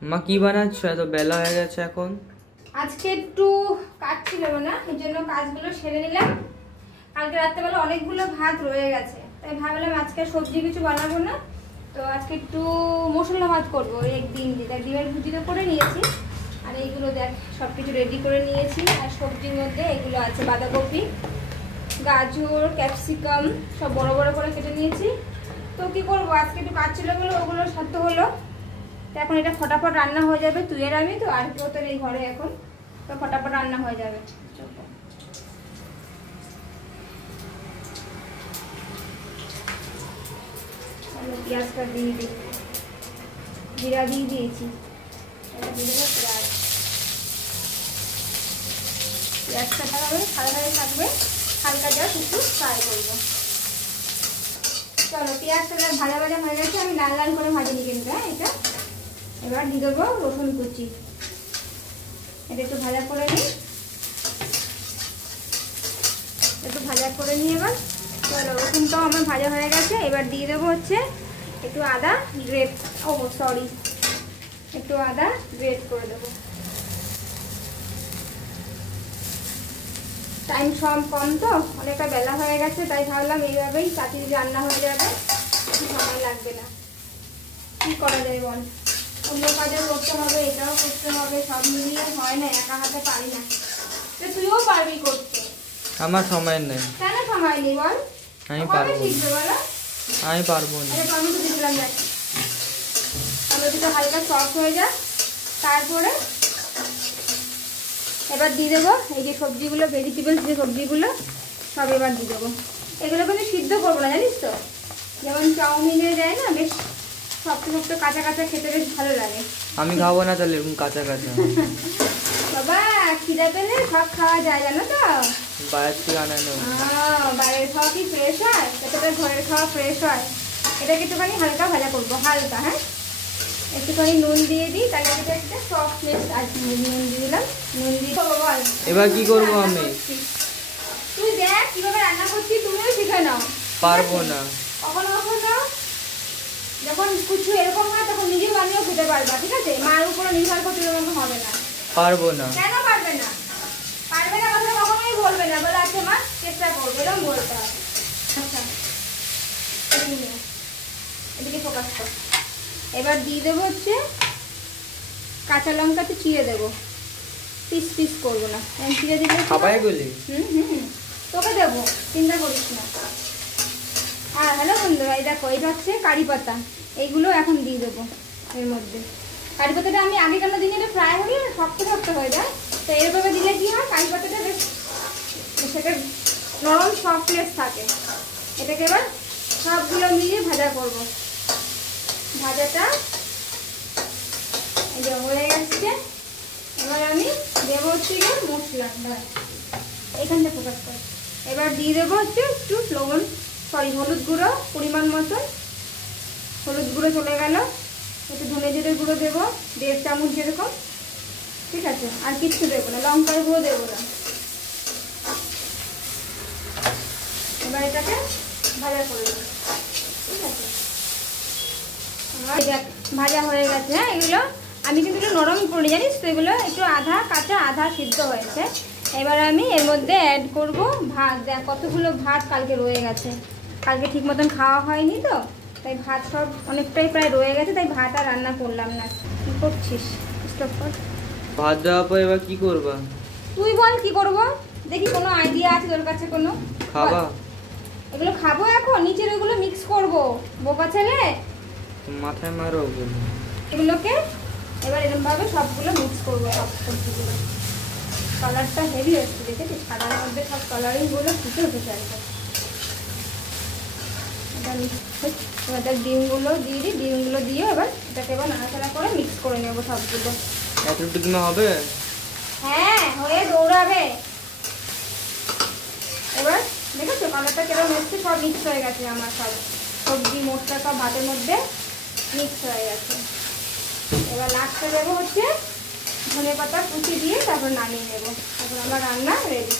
মা কি বানাচ্ছ? এত বেলা হয়ে গেছে এখন। আজকে একটু কাজ ছিল না, এই জন্য কাজগুলো সেরে নিলাম। কালকে রাত্রেবেলা অনেকগুলো ভাত রয়ে গেছে, তাই ভাবলাম আজকে সবজি কিছু বানাবো না, তো আজকে একটু মশলা ভাত করবো। একদিন দেখ ডিমের ভুজি তো করে নিয়েছি, আর এইগুলো দেখ সব কিছু রেডি করে নিয়েছি। আর সবজির মধ্যে এগুলো আছে বাঁধাকপি, গাজর, ক্যাপসিকাম সব বড় বড় করে কেটে নিয়েছি। তো কি করবো, আজকে একটু কাজ ছিল বলে ওগুলো সারতে হলো। তো এখন এটা ফটাফট রান্না হয়ে যাবে, তুই আর আমি তো, আর কেউ তো নেই ঘরে এখন, তো ফটাফট রান্না হয়ে যাবে। পেঁয়াজটা দিয়ে দিই, জিরা দিয়ে দিয়েছি, পেঁয়াজটা হবে হালকা থাকবে, হালকা যা একটু ফ্রাই করবো। চলো পেঁয়াজটা ভাজা ভাজা হয়ে গেছে, আমি লাল লাল করে ভাজিনি কিন্তু। হ্যাঁ, এটা এবার দিয়ে দেবো রসুন কুচি, এটা একটু ভাজা করে নিই, একটু ভাজা করে নিই। এবার চলো রসুনটাও আমার ভাজা হয়ে গেছে, এবার দিয়ে দেবো হচ্ছে একটু আদা গ্রেট, একটু আদা গ্রেট করে দেবো। টাইম সব কম তো, অনেকটা বেলা হয়ে গেছে, তাই ভাবলাম এইভাবেই তাড়াতাড়ি রান্না হয়ে যাবে, সময় লাগবে না। কি করা যায় বল, অন্য কাজও করতে হবে, এটাও করতে হবে, সব মিলিয়ে হয় না, একা হাতে পারি না। তুইও পারবি করতে। আমার সময় নেই। কেন সময় নেই বল? আমি পারবো না। আমি পারবো না। টমেটো দিলাম, যাচ্ছি টমেটোটা হালকা সফট হয়ে যায়, তারপরে এবার দিয়ে দেবো এই যে সবজিগুলো, ভেজিটেবলস যে সবজিগুলো সব এবার দিয়ে দেবো। এগুলো কিন্তু সিদ্ধ করবো না, জানিস তো, যেমন চাউমিনে দেয় না, বেশ শক্ত শক্ত কাঁচা কাঁচা খেতে বেশ ভালো লাগে। আমি খাবো না তাহলে এরকম কাঁচা কাঁচা। বাবা খিদা পেলে সব খাওয়া যায়, জানো তো। বাইরে থেকে আনানো, বাইরের খাওয়া কি ফ্রেশ হয়? তাতে ঘরের খাওয়া ফ্রেশ হয়। এটাকে একটুখানি হালকা ভাজা করবো, হালকা। হ্যাঁ, একটুখানি নুন দিয়ে দিই, তাহলে এটা একটা সফটনেস আসবে। নুন দিয়ে দিলাম, নুন দিয়ে দেবো। বল এবার কি করবো আমি? তুই দেখ কিভাবে রান্না করছি, তুমিও শিখে নাও। পারবো না। কখনো কখনো যখন কিছু এরকম হয় তখন নিজেও বানিয়েও খেতে পারবা, ঠিক আছে? মার উপরে নির্ভর করতে হবে না। পারবো না। কেন পারবে না? পারবে না কথা কখনোই বলবে না, বলে আছে মা চেষ্টা করবো, এরকম বলতে হবে। আচ্ছা, এদিকে ফোকাস কর। এবার দিয়ে দেবো হচ্ছে কাঁচা লঙ্কাতে চিড়ে দেবো, পিস পিস করবো না, চিড়ে দিলে খাবাই বলি। তোকে দেবো, চিন্তা করিস না। আর হ্যালো বন্ধুরা, এই দেখো এটা হচ্ছে কারি পাতা, এইগুলো এখন দিয়ে দেবো এর মধ্যে। কারি পাতাটা আমি আগে কেন দিনে এটা ফ্রাই হলে শক্ত শক্ত হয়ে যায়, তো এরভাবে দিলে কি হয়, কারি পাতাটা বেশ সেটা নরম সফটনেস থাকে। এটাকে এবার সবগুলো মিলিয়ে ভাজা করব। ভাজাটা এই যে হয়ে গেছে, এবার আমি দেবো হচ্ছে গিয়ে মশলা, এখানটা ফোকাস করে। এবার দিয়ে দেবো হচ্ছে একটু হলুদ গুঁড়ো পরিমাণ মতন, হলুদ গুঁড়ো চলে গেল, একটু ধনে জিরে গুঁড়ো দেবো 1.5 চামচ যেরকম, ঠিক আছে? আর কিচ্ছু দেবো না, লঙ্কার গুঁড়ো দেবো না। এবার এটাকে ভাজা করে দেবো, ঠিক আছে? ভাজা হয়ে গেছে। হ্যাঁ, এগুলো আমি কিন্তু এগুলো নরমই করি, জানিস তো, এগুলো একটু আধা কাঁচা আধা সিদ্ধ হয়েছে। এবার আমি এর মধ্যে অ্যাড করব ভাত। দেখ কতগুলো ভাত কালকে রয়ে গেছে, কালকে ঠিক মতন খাওয়া হয়নি তো, তাই ভাত সব অনেকটাই প্রায় রয়ে গেছে, তাই ভাত আর রান্না করলাম না। কি করছিস? স্টপ কর। ভাত দেওয়ার পর এবার কি করবা? তুই বল কি করবো, দেখি কোনো আইডিয়া আছে তোর কাছে কোনো? খাবা? এগুলো খাবো এখন, নিচের ওগুলো মিক্স করবো, বোকা ছেলে। মাথায় মারো এগুলোকে এবার এরকম ভাবে সবগুলো মিক্স করবো, সব সবজিগুলো। কালারটা হেভি হচ্ছে, দেখেছিস? সাদার মধ্যে সব কালারিং গুলো ফুটে উঠেছে একদম। এবার ডিমগুলো দিয়ে দিই, ডিমগুলো দিয়ে এবার এটাকে এবার নাড়াচাড়া করে মিক্স করে নেবো সবগুলো। এতটুকু হবে? হ্যাঁ, হয়ে দৌড়াবে। এবার দেখেছো কালারটা কেরম এসছে, সব মিক্স হয়ে গেছে আমার, সব সবজি মশলা সব ভাতের মধ্যে মিক্স হয়ে গেছে। এবার লাস্টে দেবো হচ্ছে ধনে পাতা কুচি দিয়ে, তারপর নামিয়ে নেবো। তারপর আমার রান্না রেডি।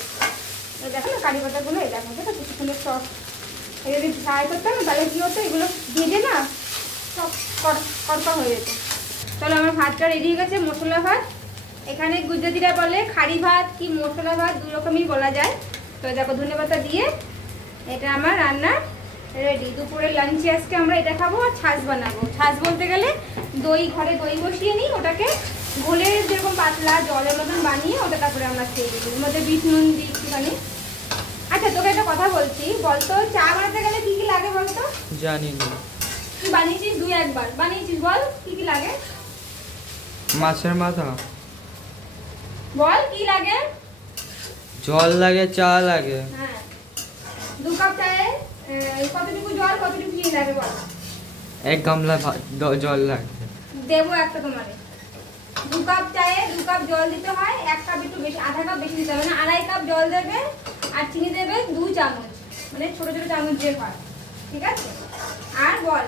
দেখো না কারি পাতাগুলো, এই দেখো দেখো কিছুক্ষণে সব যদি ফ্রাই করতাম না, তাহলে কি হতো, এগুলো ভেজে না সব কড়কা হয়ে যেত। চলো আমার ভাতটা রেডি হয়ে গেছে, মশলা ভাত। এখানে গুজরাটিরা বলে খাড়ি ভাত কি মশলা ভাত, দু রকমই বলা যায়। তো দেখো ধনেপাতা দিয়ে এটা আমার রান্না রেডি। দুপুরে লাঞ্চে আজকে আমরা এটা খাবো আর ছাঁচ বানাবো। ছাঁচ বলতে গেলে দই, ঘরে দই বসিয়ে নিই, ওটাকে ঘোলে যেরকম পাতলা জলের মতন বানিয়ে ওটা তারপরে আমরা খেয়ে দিই, ওর মধ্যে বিট নুন দিই একটুখানি। আচ্ছা তোকে একটা কথা বলছি, বলতো চা বানাতে গেলে কি কি লাগে বলতো? জানি না। তুই বানিয়েছিস, দুই একবার বানিয়েছিস, বল কি কি লাগে? মাছের মাথা, বল কি লাগে? জল লাগে, চা লাগে। হ্যাঁ, 2 কাপ চায়ে কতটুকু জল কতটুকু চিনি লাগে বল? 1 গামলা জল লাগে। দেবো একটা তোমারে। 2 কাপ চায়ে 2 কাপ জল দিতে হয়, 1 কাপ একটু বেশি, আধা কাপ বেশি দিতে হবে না, 2.5 কাপ জল দেবে আর চিনি দেবে 2 চামচ, মানে ছোট ছোট চামচ যে হয়, ঠিক আছে? আর বল।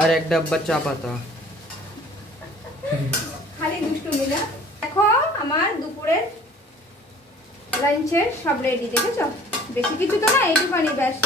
আর 1 ডাব্বা চা পাতা। খালি দুষ্টুমি না। দেখো আমার দুপুরের লাঞ্চের সব রেডি, দেখেছো? বেশি কিছু তো না, এইটুখানি ব্যাস।